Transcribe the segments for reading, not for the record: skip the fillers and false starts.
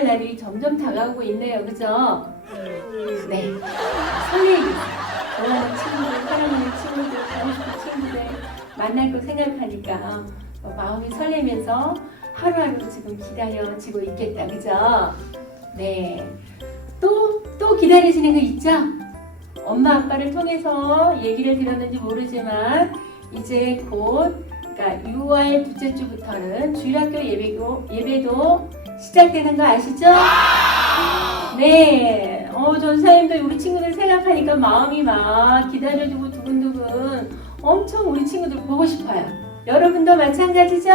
기도할 날이 점점 다가오고 있네요. 그죠? 네. 설레이고 좋아하는 친구들, 사랑하는 친구들, 가고 싶은 친구들 만날 거 생각하니까 마음이 설레면서 하루하루 지금 기다려지고 있겠다. 그죠? 네. 또 기다려지는 거 있죠? 엄마 아빠를 통해서 얘기를 들었는지 모르지만 이제 곧 그러니까 6월 둘째 주부터는 주일학교 예배도 시작되는 거 아시죠? 네. 전사님도 우리 친구들 생각하니까 마음이 막 기다려주고 두근두근 엄청 우리 친구들 보고 싶어요. 여러분도 마찬가지죠?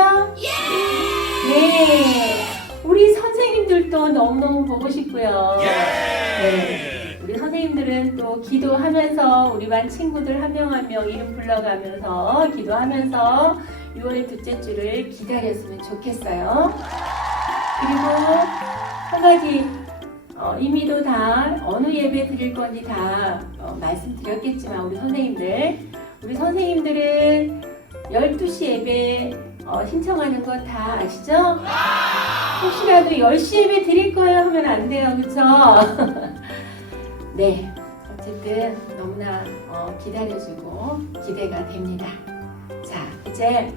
네. 우리 선생님들도 너무너무 보고 싶고요. 네. 우리 선생님들은 또 기도하면서 우리 반 친구들 한 명 한 명 이름 불러가면서 기도하면서 6월 둘째 주를 기다렸으면 좋겠어요. 그리고 한 가지 이미도 다 어느 예배 드릴 건지 다 말씀드렸겠지만 우리 선생님들은 12시 예배 신청하는 거 다 아시죠? 혹시라도 10시 예배 드릴 거예요 하면 안 돼요. 그쵸? 네, 어쨌든 너무나 기다려주고 기대가 됩니다. 자, 이제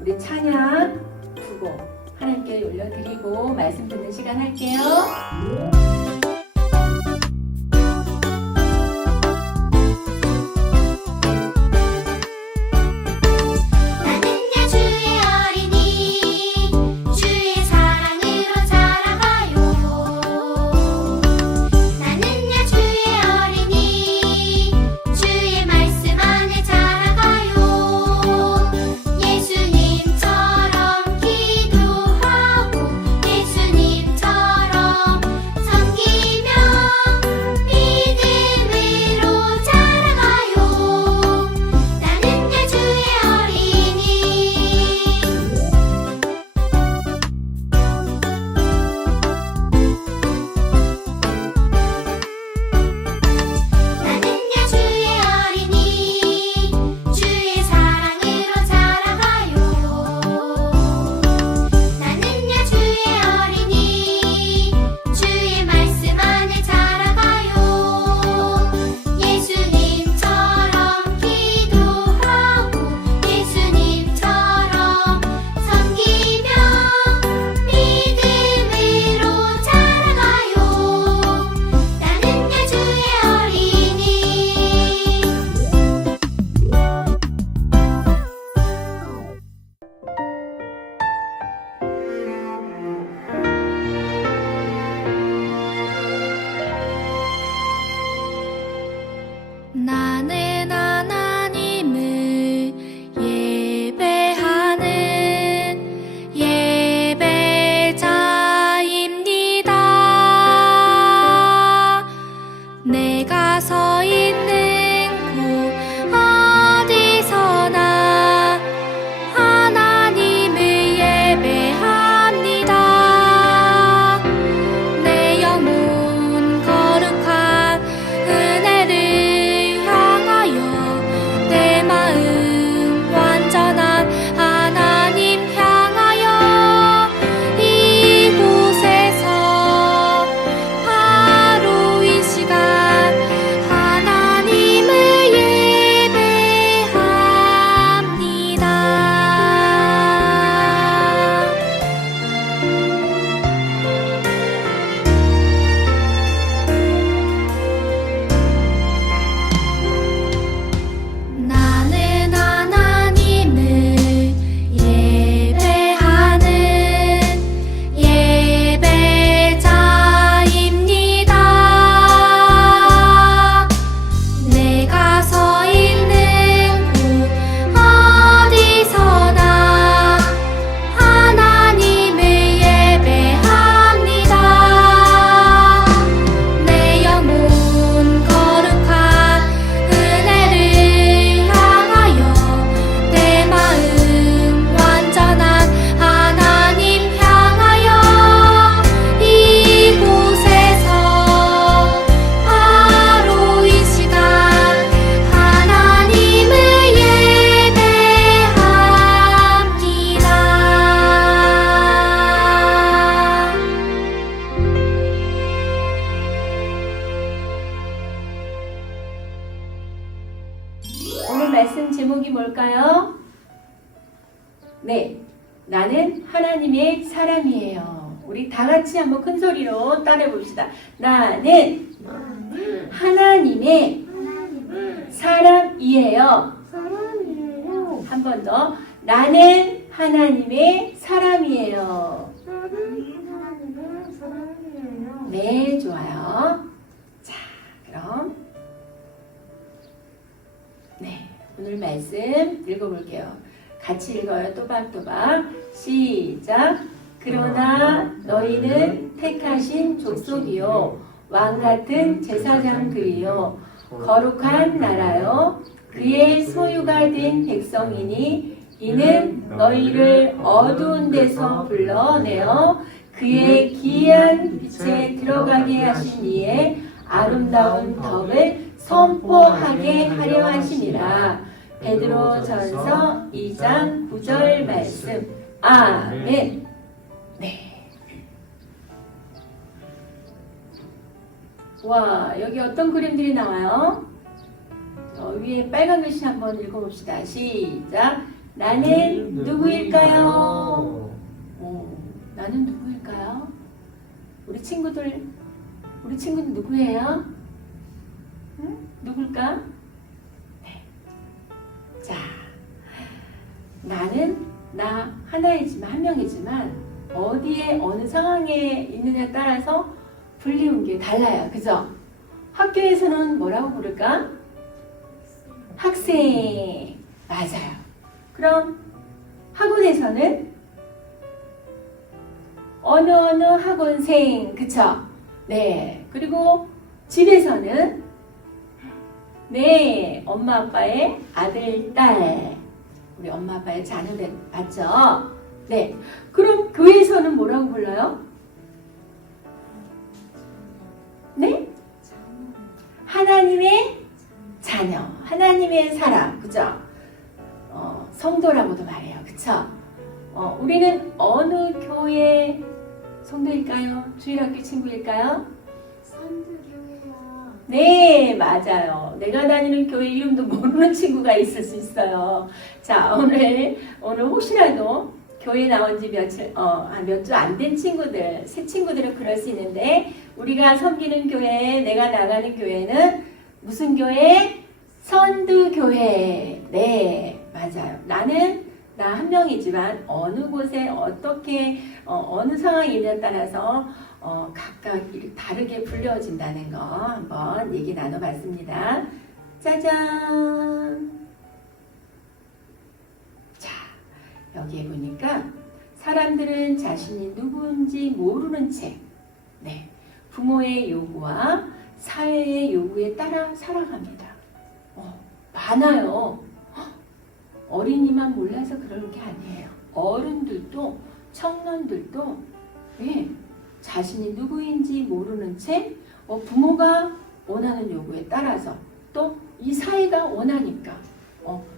우리 찬양 두 곡 하나님께 올려드리고 말씀 듣는 시간 할게요. 예수님처럼 기도하고 예수님처럼 말씀 제목이 뭘까요? 네, 나는 하나님의 사람이에요. 우리 다 같이 한번 큰 소리로 따라해 봅시다. 나는 하나님의 사람이에요. 한 번 더. 나는 하나님의 사람이에요. 네, 좋아요. 자, 그럼 네, 오늘 말씀 읽어볼게요. 같이 읽어요. 또박또박. 시작. 그러나 너희는 택하신 족속이요 왕같은 제사장들이요 거룩한 나라요 그의 소유가 된 백성이니 이는 너희를 어두운 데서 불러내어 그의 기이한 빛에 들어가게 하신 이의 아름다운 덕을 선포하게 하려 하심이라. 베드로전서 2장 9절 말씀. 아멘. 네. 와, 여기 어떤 그림들이 나와요? 위에 빨간 글씨 한번 읽어봅시다. 시작. 나는 누구일까요? 나는 누구일까요? 우리 친구들 누구예요? 응? 누굴까? 네. 자, 나는 나 하나이지만 한 명이지만 어디에 어느 상황에 있느냐에 따라서 불리운 게 달라요. 그죠? 학교에서는 뭐라고 부를까? 학생. 맞아요. 그럼 학원에서는 어느 학원생. 그쵸? 네. 그리고 집에서는 네, 엄마 아빠의 아들, 딸. 우리 엄마 아빠의 자녀들 맞죠? 네. 그럼 교회에서는 뭐라고 불러요? 네? 하나님의 자녀, 하나님의 사람, 그죠? 성도라고도 말해요, 그쵸? 우리는 어느 교회 성도일까요? 주일학교 친구일까요? 선두교회요. 네, 맞아요. 내가 다니는 교회 이름도 모르는 친구가 있을 수 있어요. 자, 오늘 혹시라도 교회 나온 지 몇 주 안 된 친구들, 새 친구들은 그럴 수 있는데, 우리가 섬기는 교회, 내가 나가는 교회는 무슨 교회? 선두교회. 네, 맞아요. 나는 나 한 명이지만 어느 곳에 어떻게 어느 상황이 있느냐에 따라서 각각 다르게 불려진다는 거 한번 얘기 나눠봤습니다. 짜잔. 자, 여기에 보니까 사람들은 자신이 누구인지 모르는 채 네, 부모의 요구와 사회의 요구에 따라 살아갑니다. 많아요. 어린이만 몰라서 그런 게 아니에요. 어른들도 청년들도 예, 자신이 누구인지 모르는 채 부모가 원하는 요구에 따라서 또 이 사회가 원하니까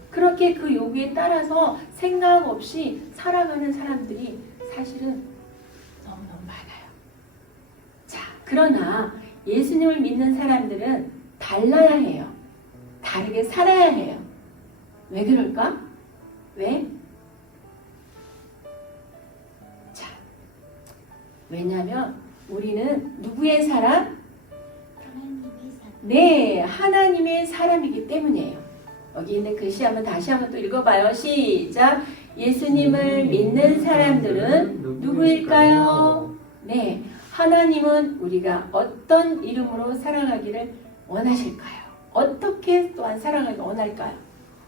그렇게 그 요구에 따라서 생각 없이 살아가는 사람들이 사실은 너무너무 많아요. 자, 그러나 예수님을 믿는 사람들은 달라야 해요. 다르게 살아야 해요. 왜 그럴까? 왜? 자, 왜냐하면 우리는 누구의 사람? 네, 하나님의 사람이기 때문이에요. 여기 있는 글씨 다시 한번 또 읽어봐요. 시작. 예수님을 믿는 사람들은 누구일까요? 네, 하나님은 우리가 어떤 이름으로 살아가기를 원하실까요? 어떻게 또한 살아가길 원할까요?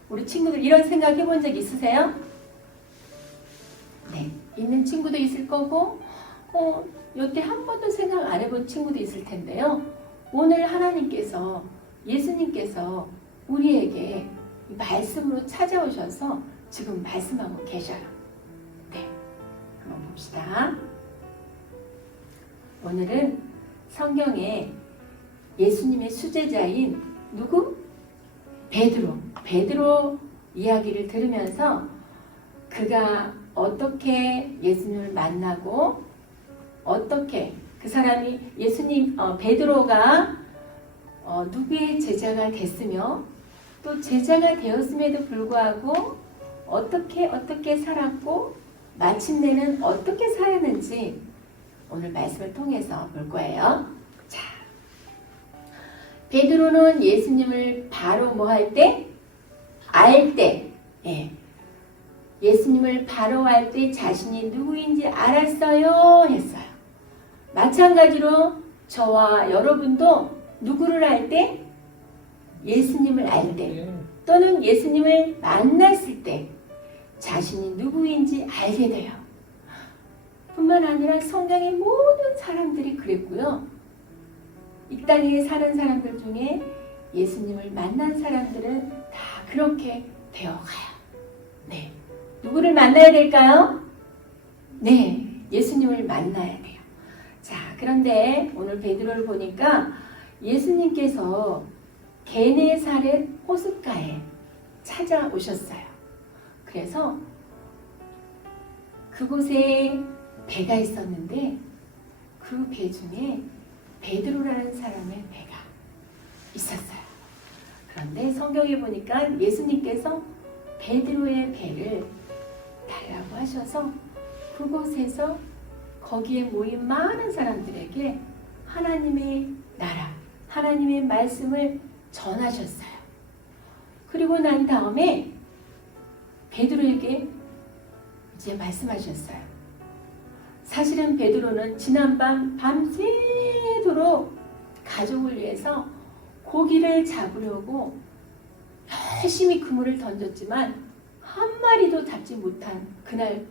우리 친구들 이런 생각 해본 적 있으세요? 네, 있는 친구도 있을 거고 여태 한 번도 생각 안 해본 친구도 있을 텐데요. 오늘 하나님께서 예수님께서 우리에게 말씀으로 찾아오셔서 지금 말씀하고 계셔요. 네, 한번 봅시다. 오늘은 성경에 예수님의 수제자인 누구? 베드로 이야기를 들으면서 그가 어떻게 예수님을 만나고 어떻게 그 사람이 베드로가 누구의 제자가 됐으며 또 제자가 되었음에도 불구하고 어떻게 살았고 마침내는 어떻게 살았는지 오늘 말씀을 통해서 볼 거예요. 자, 베드로는 예수님을 바로 뭐 할 때? 알 때. 예수님을 바로 알 때 자신이 누구인지 알았어요 했어요. 마찬가지로 저와 여러분도 누구를 알 때? 예수님을 알 때 또는 예수님을 만났을 때 자신이 누구인지 알게 돼요. 뿐만 아니라 성경의 모든 사람들이 그랬고요. 이 땅에 사는 사람들 중에 예수님을 만난 사람들은 다 그렇게 되어가요. 네, 누구를 만나야 될까요? 네, 예수님을 만나야 돼요. 자, 그런데 오늘 베드로를 보니까 예수님께서 게네사렛 호숫가에 찾아오셨어요. 그래서 그곳에 배가 있었는데 그 배 중에 베드로라는 사람의 배가 있었어요. 그런데 성경에 보니까 예수님께서 베드로의 배를 달라고 하셔서 그곳에서 거기에 모인 많은 사람들에게 하나님의 나라, 하나님의 말씀을 전하셨어요. 그리고 난 다음에 베드로에게 이제 말씀하셨어요. 사실은 베드로는 지난밤 밤새도록 가족을 위해서 고기를 잡으려고 열심히 그물을 던졌지만 한 마리도 잡지 못한 그날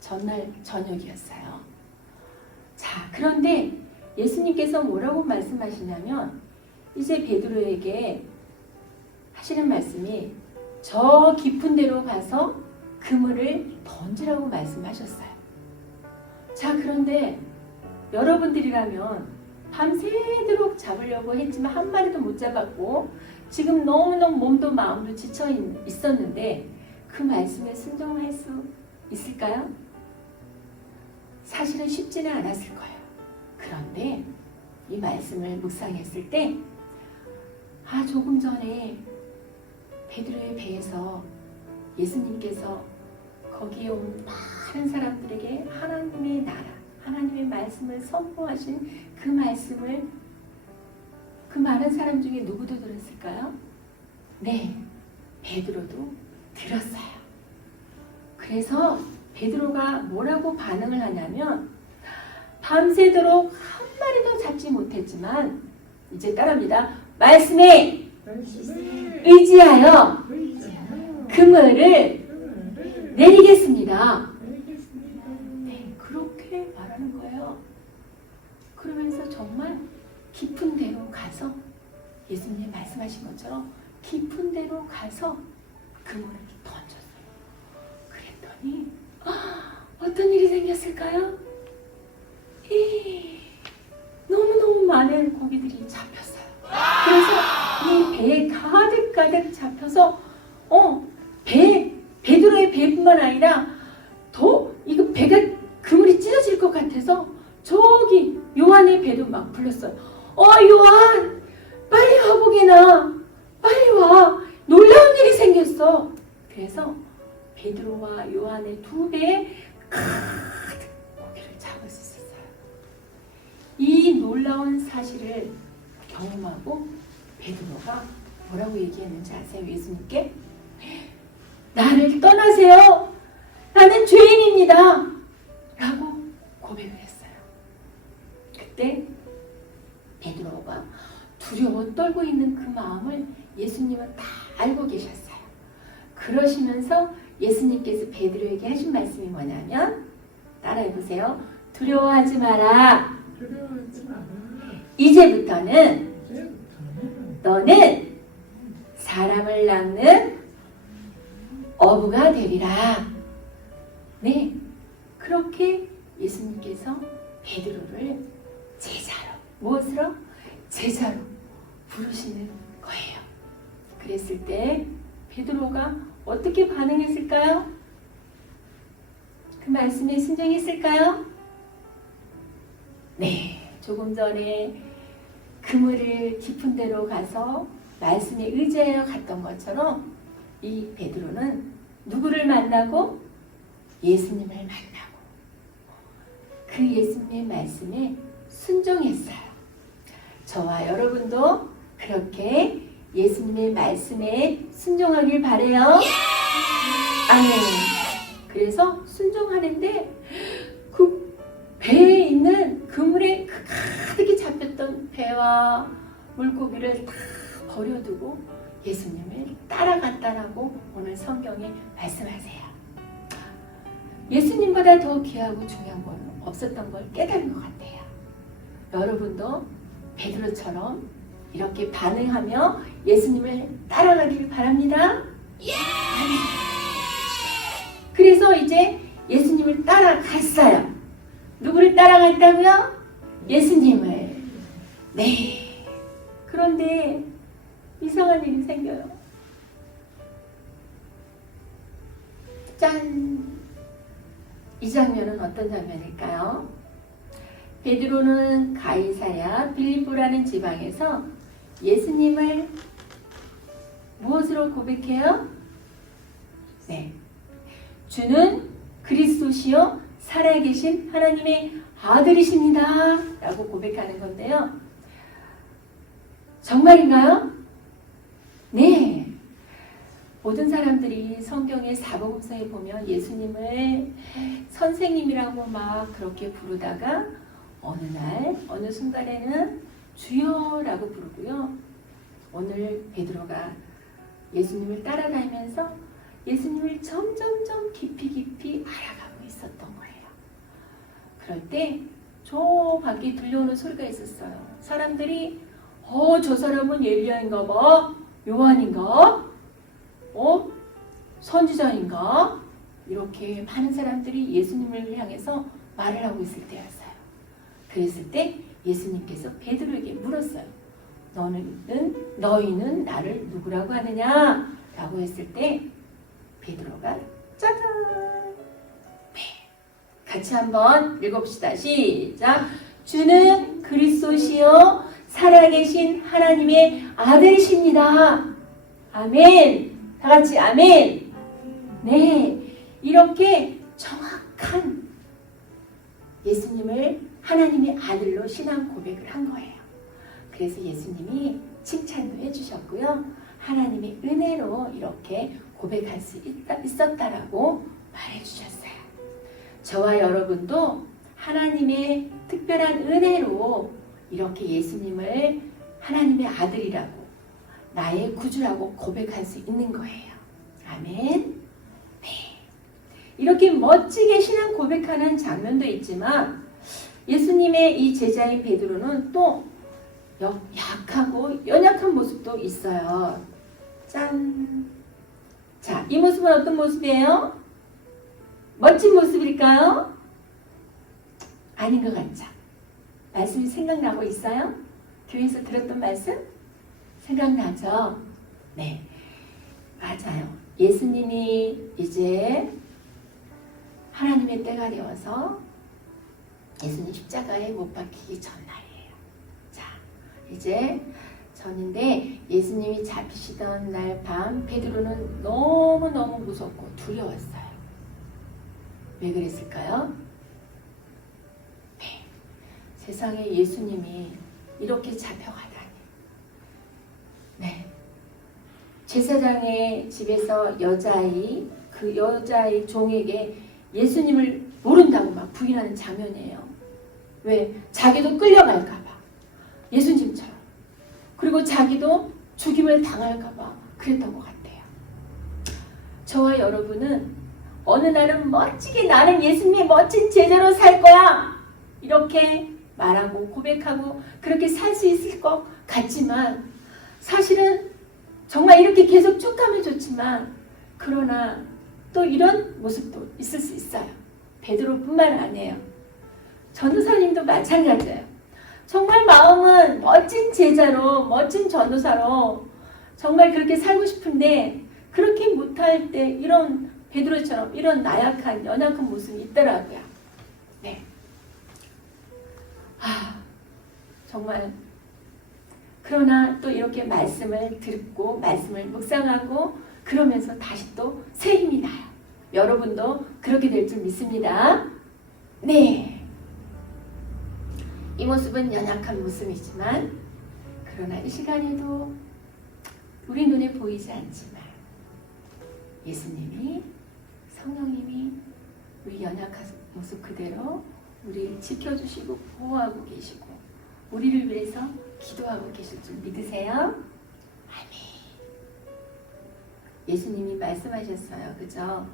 전날 저녁이었어요. 자, 그런데 예수님께서 뭐라고 말씀하시냐면 이제 베드로에게 하시는 말씀이 저 깊은 데로 가서 그물을 던지라고 말씀하셨어요. 자, 그런데 여러분들이라면 밤새도록 잡으려고 했지만 한 마리도 못 잡았고 지금 너무너무 몸도 마음도 지쳐 있었는데 그 말씀에 순종할 수 있을까요? 사실은 쉽지는 않았을 거예요. 그런데 이 말씀을 묵상했을 때 조금 전에 베드로의 배에서 예수님께서 거기에 온 많은 사람들에게 하나님의 나라, 하나님의 말씀을 선포하신 그 말씀을 그 많은 사람 중에 누구도 들었을까요? 네, 베드로도 들었어요. 그래서 베드로가 뭐라고 반응을 하냐면 밤새도록 한 마리도 잡지 못했지만 이제 따라합니다. 말씀에 의지하여 그물을 내리겠습니다. 네, 그렇게 말하는 거예요. 그러면서 정말 깊은 데로 가서 예수님이 말씀하신 것처럼 깊은 데로 가서 그물을 던졌어요. 그랬더니 어떤 일이 생겼을까요? 너무너무 많은 고기들이 잡혔어요. 그래서 이 배에 가득 잡혀서 베드로의 배뿐만 아니라 이거 배가 그물이 찢어질 것 같아서 저기 요한의 배도 막 불렀어요. 요한 빨리 와보게나, 빨리 와, 놀라운 일이 생겼어. 그래서 베드로와 요한의 두 배에 가득 고기를 잡을 수 있었어요. 이 놀라운 사실을 경험하고 베드로가 뭐라고 얘기했는지 아세요? 예수님께 나를 떠나세요. 나는 죄인입니다. 라고 고백을 했어요. 그때 베드로가 두려워 떨고 있는 그 마음을 예수님은 다 알고 계셨어요. 그러시면서 예수님께서 베드로에게 하신 말씀이 뭐냐면 따라해보세요. 두려워하지 마라. 이제부터는 너는 사람을 낚는 어부가 되리라. 네, 그렇게 예수님께서 베드로를 제자로, 무엇으로? 제자로 부르시는 거예요. 그랬을 때 베드로가 어떻게 반응했을까요? 그 말씀에 순종했을까요? 네, 조금 전에 그물을 깊은 데로 가서 말씀에 의지하여 갔던 것처럼 이 베드로는 누구를 만나고? 예수님을 만나고 그 예수님의 말씀에 순종했어요. 저와 여러분도 그렇게 예수님의 말씀에 순종하길 바래요. 아멘. 그래서 순종하는데 그 배에 있는 그물에 가득히 잡혔던 배와 물고기를 다 버려두고 예수님을 따라갔다라고 오늘 성경에 말씀하세요. 예수님보다 더 귀하고 중요한 건 없었던 걸 깨달은 것 같아요. 여러분도 베드로처럼 이렇게 반응하며 예수님을 따라가길 바랍니다. 그래서 이제 예수님을 따라갔어요. 누구를 따라갔다고요? 예수님을. 네. 그런데 이상한 일이 생겨요. 짠! 이 장면은 어떤 장면일까요? 베드로는 가이사랴 빌립보라는 지방에서 예수님을 무엇으로 고백해요? 네. 주는 그리스도시요 살아계신 하나님의 아들이십니다. 라고 고백하는 건데요. 정말인가요? 네. 모든 사람들이 성경의 사복음서에 보면 예수님을 선생님이라고 막 그렇게 부르다가 어느 날, 어느 순간에는 주여라고 부르고요. 오늘 베드로가 예수님을 따라다니면서 예수님을 점점점 깊이 알아가고 있었던 거예요. 그럴 때 저 밖에 들려오는 소리가 있었어요. 사람들이 저 사람은 엘리야인가 봐. 요한인가? 선지자인가? 이렇게 많은 사람들이 예수님을 향해서 말을 하고 있을 때였어요. 그랬을 때 예수님께서 베드로에게 물었어요. 너희는 나를 누구라고 하느냐? 라고 했을 때 베드로가 짜잔! 네. 같이 한번 읽어봅시다. 시작! 주는 그리스도시요 살아계신 하나님의 아들이십니다. 아멘! 다 같이 아멘! 네, 이렇게 정확한 예수님을 하나님의 아들로 신앙 고백을 한 거예요. 그래서 예수님이 칭찬도 해주셨고요. 하나님의 은혜로 이렇게 고백할 수 있었다라고 말해주셨어요. 저와 여러분도 하나님의 특별한 은혜로 이렇게 예수님을 하나님의 아들이라고 나의 구주라고 고백할 수 있는 거예요. 아멘. 네. 이렇게 멋지게 신앙 고백하는 장면도 있지만 예수님의 이 제자인 베드로는 또 약하고 연약한 모습도 있어요. 짠. 자, 이 모습은 어떤 모습이에요? 멋진 모습일까요? 아닌 것 같죠? 말씀이 생각나고 있어요? 교회에서 들었던 말씀? 생각나죠? 네. 맞아요. 예수님이 이제 하나님의 때가 되어서 예수님 십자가에 못 박히기 전날이에요. 자, 이제 전인데 예수님이 잡히시던 날 밤 베드로는 너무너무 무섭고 두려웠어요. 왜 그랬을까요? 네. 세상에 예수님이 이렇게 잡혀가다니. 네. 제사장의 집에서 그 여자아이 종에게 예수님을 모른다고 막 부인하는 장면이에요. 왜? 자기도 끌려갈까봐. 예수님처럼. 그리고 자기도 죽임을 당할까봐 그랬던 것 같아요. 저와 여러분은 어느 날은 멋지게 나는 예수님의 멋진 제자로 살 거야. 이렇게 말하고 고백하고 그렇게 살 수 있을 것 같지만 사실은 정말 이렇게 계속 쭉 가면 좋지만 그러나 또 이런 모습도 있을 수 있어요. 베드로뿐만 아니에요. 전도사님도 마찬가지예요. 정말 마음은 멋진 제자로 멋진 전도사로 정말 그렇게 살고 싶은데 그렇게 못할 때 이런 베드로처럼 이런 나약한 연약한 모습이 있더라고요. 네. 정말 그러나 또 이렇게 말씀을 듣고 말씀을 묵상하고 그러면서 다시 또 새 힘이 나요. 여러분도 그렇게 될 줄 믿습니다. 네. 이 모습은 연약한 모습이지만 그러나 이 시간에도 우리 눈에 보이지 않지만 예수님이 성령님이 우리 연약한 모습 그대로 우리를 지켜주시고 보호하고 계시고 우리를 위해서 기도하고 계실 줄 믿으세요? 아멘. 예수님이 말씀하셨어요. 그죠?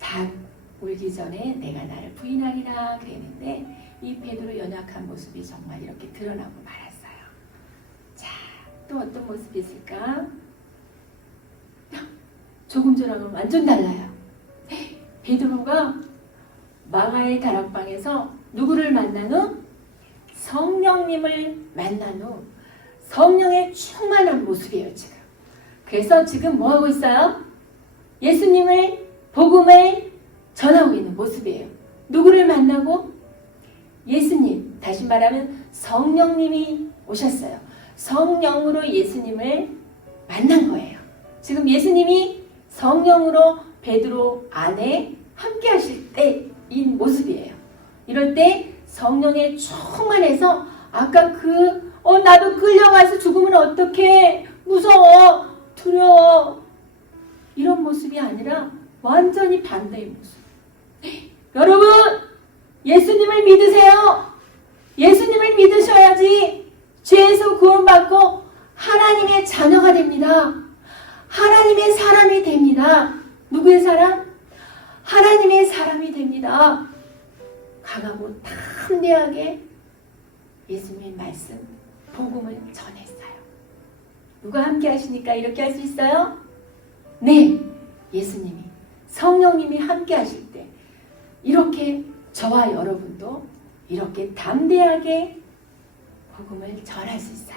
닭 울기 전에 내가 나를 부인하리라 그랬는데 이 베드로 연약한 모습이 정말 이렇게 드러나고 말았어요. 자, 또 어떤 모습이 있을까? 조금 전하고는 완전 달라요. 베드로가 마가의 다락방에서 누구를 만난 후? 성령님을 만난 후 성령의 충만한 모습이에요. 지금. 그래서 지금 뭐하고 있어요? 예수님을 복음을 전하고 있는 모습이에요. 누구를 만나고? 예수님, 다시 말하면 성령님이 오셨어요. 성령으로 예수님을 만난 거예요. 지금 예수님이 성령으로 베드로 안에 함께 하실 때인 모습이에요. 이럴 때 성령에 충만해서 아까 나도 끌려가서 죽으면 어떡해, 무서워, 두려워, 이런 모습이 아니라 완전히 반대의 모습. 여러분, 예수님을 믿으세요. 예수님을 믿으셔야지 죄에서 구원받고 하나님의 자녀가 됩니다. 하나님의 사람이 됩니다. 누구의 사람? 하나님의 사람이 됩니다. 강하고 담대하게 예수님의 말씀, 복음을 전했어요. 누가 함께 하시니까 이렇게 할 수 있어요? 네, 예수님이, 성령님이 함께 하실 때 이렇게 저와 여러분도 이렇게 담대하게 복음을 전할 수 있어요.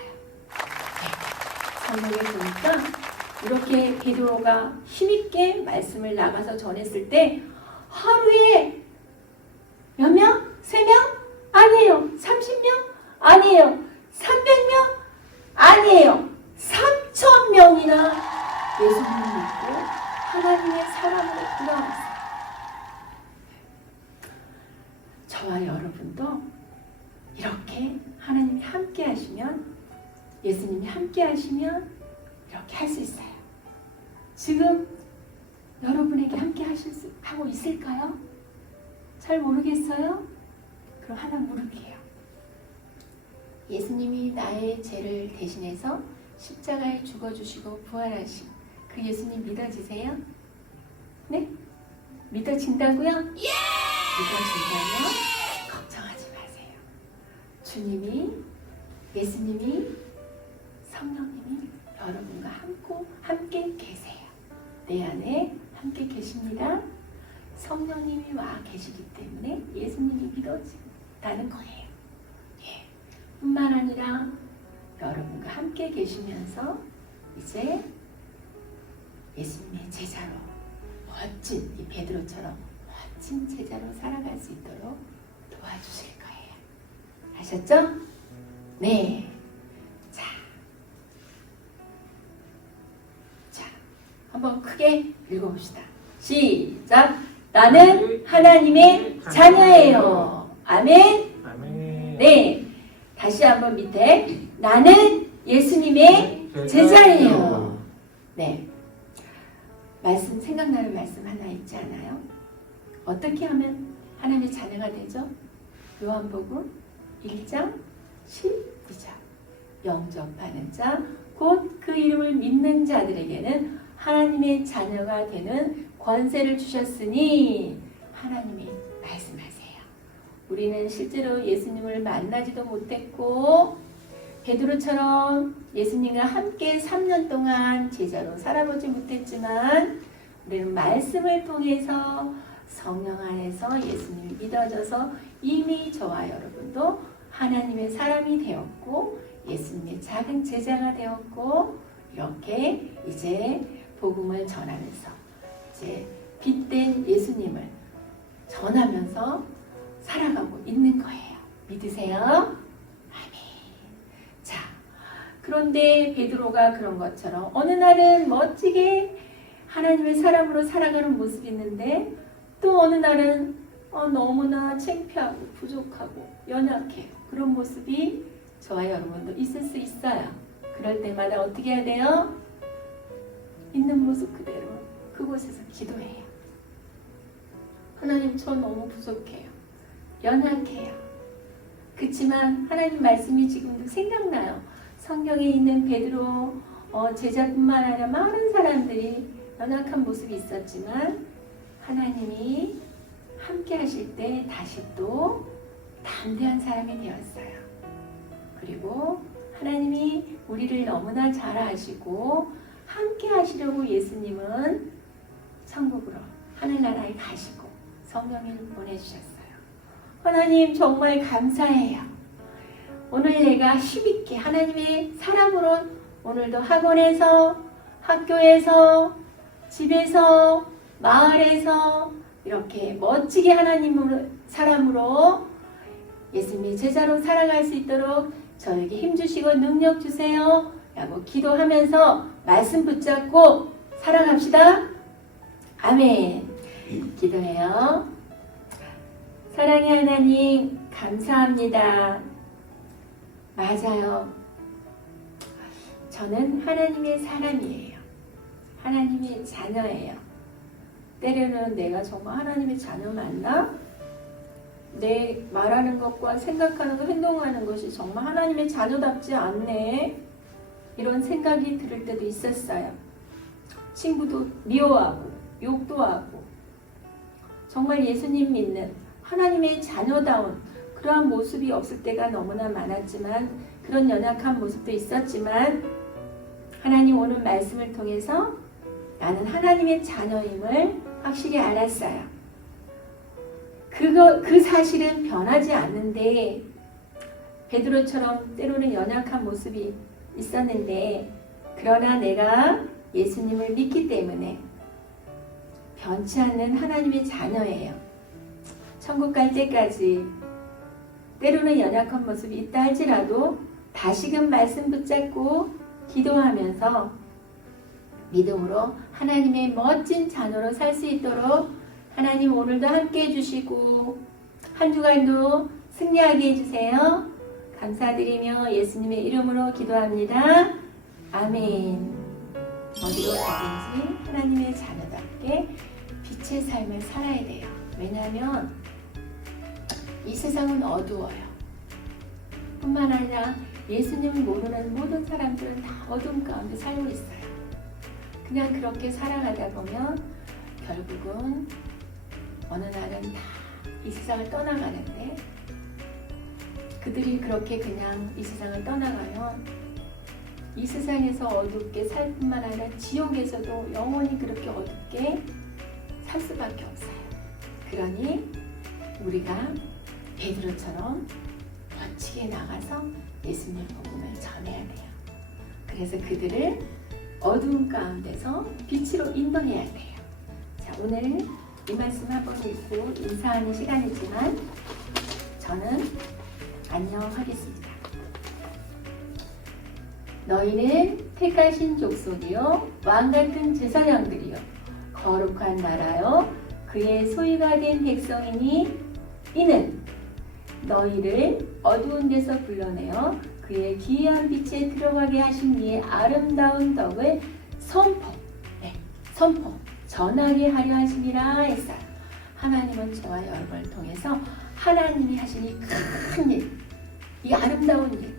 네, 성경에 보니까 이렇게 베드로가 힘있게 말씀을 나가서 전했을 때 하루에 몇 명? 3명? 아니에요. 30명? 아니에요. 300명? 아니에요. 3,000명이나 예수님을 믿고 하나님의 사람으로 돌아왔어요. 저와 여러분도 이렇게 하나님이 함께 하시면, 예수님이 함께 하시면 이렇게 할 수 있어요. 지금 여러분에게 함께 하고 있을까요? 잘 모르겠어요? 그럼 하나 물을게요. 예수님이 나의 죄를 대신해서 십자가에 죽어주시고 부활하신 그 예수님 믿어지세요? 네? 믿어진다고요? 예! 믿어진다면 걱정하지 마세요. 주님이, 예수님이, 성령님이 여러분과 함께 계세요. 내 안에 함께 계십니다. 성령님이 와 계시기 때문에 예수님이 믿어진다는 거예요. 예. 뿐만 아니라 여러분과 함께 계시면서 이제 예수님의 제자로, 멋진 이 베드로처럼 멋진 제자로 살아갈 수 있도록 도와주실 거예요. 아셨죠? 네. 자, 한번 크게 읽어봅시다. 시작. 나는 하나님의 자녀예요. 아멘. 아멘. 네. 다시 한번 밑에. 나는 예수님의 제자예요. 네. 말씀, 생각나는 말씀 하나 있지 않아요? 어떻게 하면 하나님의 자녀가 되죠? 요한복음 1장 12절. 영접하는 자, 곧 그 이름을 믿는 자들에게는 하나님의 자녀가 되는 권세를 주셨으니, 하나님이 말씀하세요. 우리는 실제로 예수님을 만나지도 못했고 베드로처럼 예수님과 함께 3년 동안 제자로 살아보지 못했지만 우리는 말씀을 통해서 성령 안에서 예수님이 믿어져서 이미 저와 여러분도 하나님의 사람이 되었고 예수님의 작은 제자가 되었고 이렇게 이제 복음을 전하면서 이제 빛된 예수님을 전하면서 살아가고 있는 거예요. 믿으세요? 아멘. 자, 그런데 베드로가 그런 것처럼 어느 날은 멋지게 하나님의 사람으로 살아가는 모습이 있는데 또 어느 날은 너무나 창피하고 부족하고 연약해요. 그런 모습이 저와 여러분도 있을 수 있어요. 그럴 때마다 어떻게 해야 돼요? 있는 모습 그대로 그곳에서 기도해요. 하나님, 저 너무 부족해요. 연약해요. 그렇지만 하나님 말씀이 지금도 생각나요. 성경에 있는 베드로 제자뿐만 아니라 많은 사람들이 연약한 모습이 있었지만 하나님이 함께 하실 때 다시 또 담대한 사람이 되었어요. 그리고 하나님이 우리를 너무나 잘 아시고 함께 하시려고 예수님은 천국으로 하늘나라에 가시고 성령을 보내주셨어요. 하나님 정말 감사해요. 오늘 내가 힘있게 하나님의 사람으로 오늘도 학원에서, 학교에서, 집에서, 마을에서 이렇게 멋지게 하나님으로 사람으로 예수님의 제자로 살아갈 수 있도록 저에게 힘주시고 능력 주세요 라고 기도하면서 말씀 붙잡고 살아갑시다. 아멘. 기도해요. 사랑의 하나님 감사합니다. 맞아요. 저는 하나님의 사람이에요. 하나님의 자녀예요. 때로는 내가 정말 하나님의 자녀 맞나? 내 말하는 것과 생각하는 것, 행동하는 것이 정말 하나님의 자녀답지 않네. 이런 생각이 들을 때도 있었어요. 친구도 미워하고 욕도 하고 정말 예수님 믿는 하나님의 자녀다운 그러한 모습이 없을 때가 너무나 많았지만 그런 연약한 모습도 있었지만 하나님 오늘 말씀을 통해서 나는 하나님의 자녀임을 확실히 알았어요. 그 사실은 변하지 않는데 베드로처럼 때로는 연약한 모습이 있었는데 그러나 내가 예수님을 믿기 때문에 변치 않는 하나님의 자녀예요. 천국 갈 때까지 때로는 연약한 모습이 있다 할지라도 다시금 말씀 붙잡고 기도하면서 믿음으로 하나님의 멋진 자녀로 살 수 있도록 하나님 오늘도 함께 해주시고 한 주간도 승리하게 해주세요. 감사드리며 예수님의 이름으로 기도합니다. 아멘. 어디로 가든지 하나님의 자녀답게 빛의 삶을 살아야 돼요. 왜냐하면 이 세상은 어두워요. 뿐만 아니라 예수님을 모르는 모든 사람들은 다 어둠 가운데 살고 있어요. 그냥 그렇게 살아가다 보면 결국은 어느 날은 다 이 세상을 떠나가는데 그들이 그렇게 그냥 이 세상을 떠나가면 이 세상에서 어둡게 살 뿐만 아니라 지옥에서도 영원히 그렇게 어둡게 살 수밖에 없어요. 그러니 우리가 베드로처럼 멋지게 나가서 예수님 복음을 전해야 돼요. 그래서 그들을 어두운 가운데서 빛으로 인도해야 돼요. 자, 오늘 이 말씀 한번 읽고 인사하는 시간이지만 저는 안녕하겠습니다. 너희는 택하신 족속이요 왕같은 제사장들이요 거룩한 나라요 그의 소유가 된 백성이니 이는 너희를 어두운 데서 불러내어 그의 기이한 빛에 들어가게 하신 이의 아름다운 덕을 선포 전하게 하려 하시니라 했어요. 하나님은 저와 여러분을 통해서 하나님이 하신 이 큰 일, 이 아름다운 일,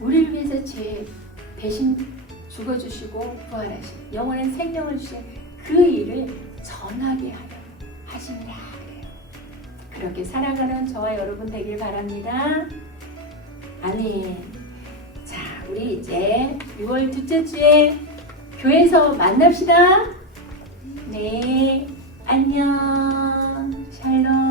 우리를 위해서 죄 대신 죽어주시고 부활하신 영원한 생명을 주신 그 일을 전하게 하려 하시니라 그래요. 그렇게 살아가는 저와 여러분 되길 바랍니다. 아멘. 자, 우리 이제 6월 둘째 주에 교회에서 만납시다. 네, 안녕, 샬롬.